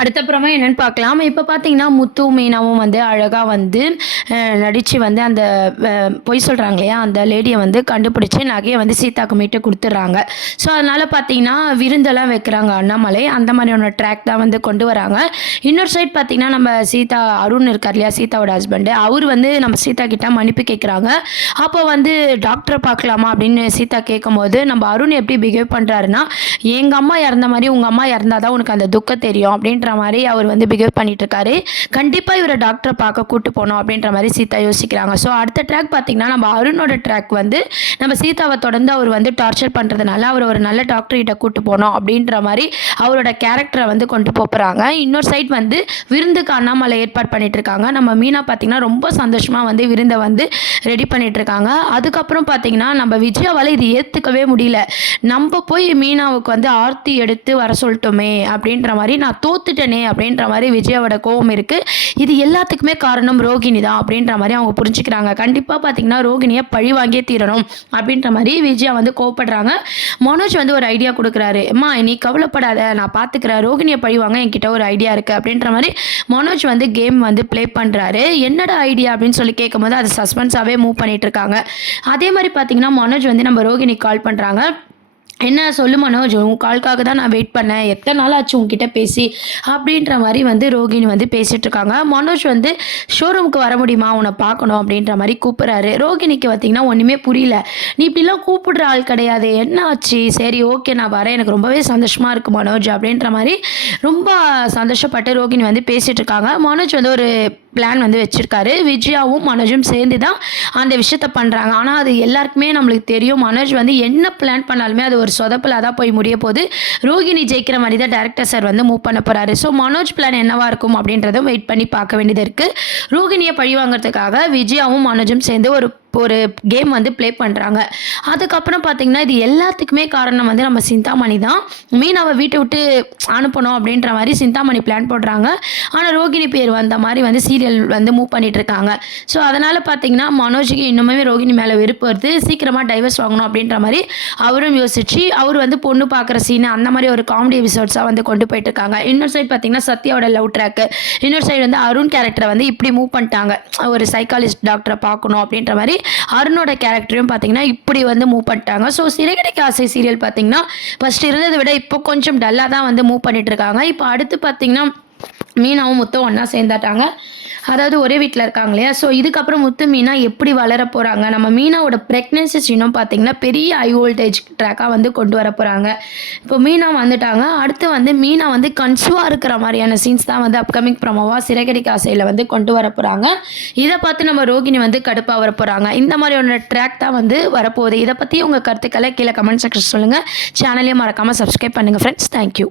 அடுத்தப்புறமா என்னன்னு பார்க்கலாம். இப்ப பார்த்தீங்கன்னா, முத்து, மீனாவும் வந்து அழகா வந்து நடிச்சு வந்து அந்த வ பொய் சொல்றாங்க இல்லையா? அந்த லேடிய வந்து கண்டுபிடிச்சு நகைய வந்து சீதாக்கு மீட்டு குடுத்துடுறாங்க. ஸோ, அதனால பார்த்தீங்கன்னா, விருந்தெல்லாம் வைக்கிறாங்க அண்ணாமலை. அந்த மாதிரியான ட்ராக் தான் வந்து கொண்டு வராங்க. இன்னொரு சைட் பார்த்தீங்கன்னா, நம்ம சீதா அருண் இருக்கார் இல்லையா? சீதாவோட ஹஸ்பண்ட். அவரு வந்து நம்ம சீதா கிட்ட மன்னிப்பு கேட்குறாங்க. அப்போ வந்து டாக்டர பார்க்கலாமா? அப்படின்னு சீதா கேட்கும்போது, நம்ம அருண் எப்படி பிஹேவ் பண்றாருன்னா, எங்க அம்மா இறந்த மாரி உங்க அம்மா இறந்தா தான் உனக்கு அந்த துக்கம் தெரியும் அப்படின்ற மாதிரி அவர் வந்து பிஹேவ் பண்ணிட்டு இருக்காரு. கண்டிப்பா இவரை டாக்டரை பார்க்க கூட்டு போகணும் அப்படின்ற மாதிரி சீதா யோசிக்கிறாங்க. ஸோ அடுத்த ட்ராக் பார்த்தீங்கன்னா நம்ம அருணோட ட்ராக் வந்து நம்ம சீதாவை தொடர்ந்து அவர் வந்து டார்ச்சர் பண்ணுறதுனால அவர் ஒரு நல்ல டாக்டர் கிட்ட கூட்டு போகணும் அப்படின்ற மாதிரி அவரோட கேரக்டரை வந்து கொண்டு போகிறாங்க. இன்னொரு சைட் வந்து விருந்துக்கு அண்ணாமலை ஏற்பாடு பண்ணிட்டு இருக்காங்க. நம்ம மீனா பார்த்தீங்கன்னா ரொம்ப சந்தோஷமா வந்து விருந்தை வந்து ரெடி பண்ணிட்டு இருக்காங்க. அதுக்கப்புறம் பார்த்தீங்கன்னா நம்ம விஜயாவால் இது ஏற்றுக்கவே முடியல. நம்ம போய் மீனாவுக்கு வந்து ஆர்த்தி எடுத்து வர சொல்லிட்டோமே அப்படின்ற மாதிரி நான் தோத்துட்டேனே அப்படின்ற மாதிரி விஜயாவோட கோவம் இருக்குது. இது எல்லாத்துக்குமே காரணம் ரோகிணி தான் அப்படின்ற மாதிரி அவங்க புரிஞ்சுக்கிறாங்க. கண்டிப்பாக பார்த்தீங்கன்னா ரோகிணியை பழி வாங்கியே தீரணும் அப்படின்ற மாதிரி விஜயா வந்து கோவப்படுறாங்க. மனோஜ் வந்து ஒரு ஐடியா கொடுக்குறாரு. அம்மா நீ கவலைப்படாத, நான் பார்த்துக்கிறேன், ரோகிணியை பழி வாங்க என்கிட்ட ஒரு ஐடியா இருக்குது அப்படின்ற மாதிரி மனோஜ் வந்து கேம் வந்து ப்ளே பண்ணுறாரு. என்னடா ஐடியா அப்படின்னு சொல்லி கேட்கும்போது அது சஸ்பென்ஸாகவே மூவ் பண்ணிட்டு இருக்காங்க. அதே மாதிரி பார்த்தீங்கன்னா மனோஜ் வந்து நம்ம ரோகிணி கால் பண்ணுறாங்க. என்ன சொல்லு மனோஜ், உன் கால்க்காக தான் நான் வெயிட் பண்ணேன், எத்தனை நாள் ஆச்சு உங்ககிட்ட பேசி அப்படின்ற மாதிரி வந்து ரோகிணி வந்து பேசிகிட்டு இருக்காங்க. மனோஜ் வந்து ஷோரூமுக்கு வர முடியுமா, உன்னை பார்க்கணும் அப்படின்ற மாதிரி கூப்பிட்றாரு. ரோகிணிக்கு பார்த்தீங்கன்னா ஒன்றுமே புரியல. நீ இப்படிலாம் கூப்பிடுற ஆள் கிடையாது, என்ன ஆச்சு? சரி ஓகே நான் வரேன், எனக்கு ரொம்பவே சந்தோஷமாக இருக்குது மனோஜ் அப்படின்ற மாதிரி ரொம்ப சந்தோஷப்பட்டு ரோகிணி வந்து பேசிகிட்டு இருக்காங்க. மனோஜ் வந்து ஒரு பிளான் வந்து வச்சுருக்காரு. விஜயாவும் மனோஜும் சேர்ந்து தான் அந்த விஷயத்த பண்ணுறாங்க. ஆனால் அது எல்லாருக்குமே நம்மளுக்கு தெரியும், மனோஜ் வந்து என்ன பிளான் பண்ணாலுமே அது ஒரு சொதப்பலாக தான் போய் முடிய போகுது. ரோகிணி ஜெயிக்கிற மாதிரி தான் டேரக்டர் சார் வந்து மூவ் பண்ண போகிறாரு. ஸோ மனோஜ் பிளான் என்னவா இருக்கும் அப்படின்றதும் வெயிட் பண்ணி பார்க்க வேண்டியது இருக்குது. ரோகிணியை பழி வாங்குறதுக்காக விஜயாவும் மனோஜும் சேர்ந்து ஒரு கேம் வந்து ப்ளே பண்ணுறாங்க. அதுக்கப்புறம் பார்த்தீங்கன்னா இது எல்லாத்துக்குமே காரணம் வந்து நம்ம சிந்தாமணி தான். மீனாவை வீட்டை விட்டு அனுப்பணும் அப்படின்ற மாதிரி சிந்தாமணி பிளான் போடுறாங்க. ஆனால் ரோகிணி பேர் வந்த மாதிரி வந்து சீரியல் வந்து மூவ் பண்ணிட்டு இருக்காங்க. ஸோ அதனால் பார்த்தீங்கன்னா மனோஜுக்கு இன்னுமே ரோகிணி மேலே வெறுப்பு வருது. சீக்கிரமாக டைவர்ஸ் வாங்கணும் அப்படின்ற மாதிரி அவரும் யோசிச்சு அவர் வந்து பொண்ணு பார்க்குற சீனு அந்த மாதிரி ஒரு காமெடி எபிசோட்ஸாக வந்து கொண்டு போயிட்டு இருக்காங்க. இன்னொரு சைடு பார்த்தீங்கன்னா சத்யாவோட லவ் ட்ராக்கு, இன்னொரு சைடு வந்து அருண் கேரக்டரை வந்து இப்படி மூவ் பண்ணிட்டாங்க. ஒரு சைக்காலஜிஸ்ட் டாக்டரை பார்க்கணும் அப்படின்ற மாதிரி அருணோட கேரக்டரையும் பார்த்தீங்கன்னா இப்படி வந்து மூவ் பண்ணிட்டாங்க. ஸோ சிறகடிக்க ஆசை சீரியல் பார்த்தீங்கன்னா ஃபர்ஸ்ட் இருந்ததை விட இப்போ கொஞ்சம் டல்லாக தான் வந்து மூவ் பண்ணிட்டு இருக்காங்க. இப்போ அடுத்து பார்த்தீங்கன்னா மீனாவும் முத்தும் ஒன்றா சேர்ந்தாட்டாங்க. அதாவது ஒரே வீட்டில் இருக்காங்க இல்லையா? ஸோ இதுக்கப்புறம் முத்து மீனா எப்படி வளர போகிறாங்க, நம்ம மீனாவோட ப்ரெக்னென்சி சீனும் பார்த்தீங்கன்னா பெரிய ஹை வோல்டேஜ் ட்ராக்காக வந்து கொண்டு வர போகிறாங்க. இப்போ மீனா வந்துட்டாங்க. அடுத்து வந்து மீனா வந்து கன்சிவாக இருக்கிற மாதிரியான சீன்ஸ் தான் வந்து அப்கமிங் ப்ரோமோவாக சிறகடிக்க ஆசையில் வந்து கொண்டு வர போகிறாங்க. இதை பார்த்து நம்ம ரோகிணி வந்து கடுப்பாக வர போகிறாங்க. இந்த மாதிரியான ட்ராக் தான் வந்து வரப்போகுது. இதை பற்றி உங்கள் கருத்துக்களை கீழே கமெண்ட் செக்ஷன் சொல்லுங்கள். சேனலையும் மறக்காமல் சப்ஸ்கிரைப் பண்ணுங்கள் ஃப்ரெண்ட்ஸ். தேங்க்யூ.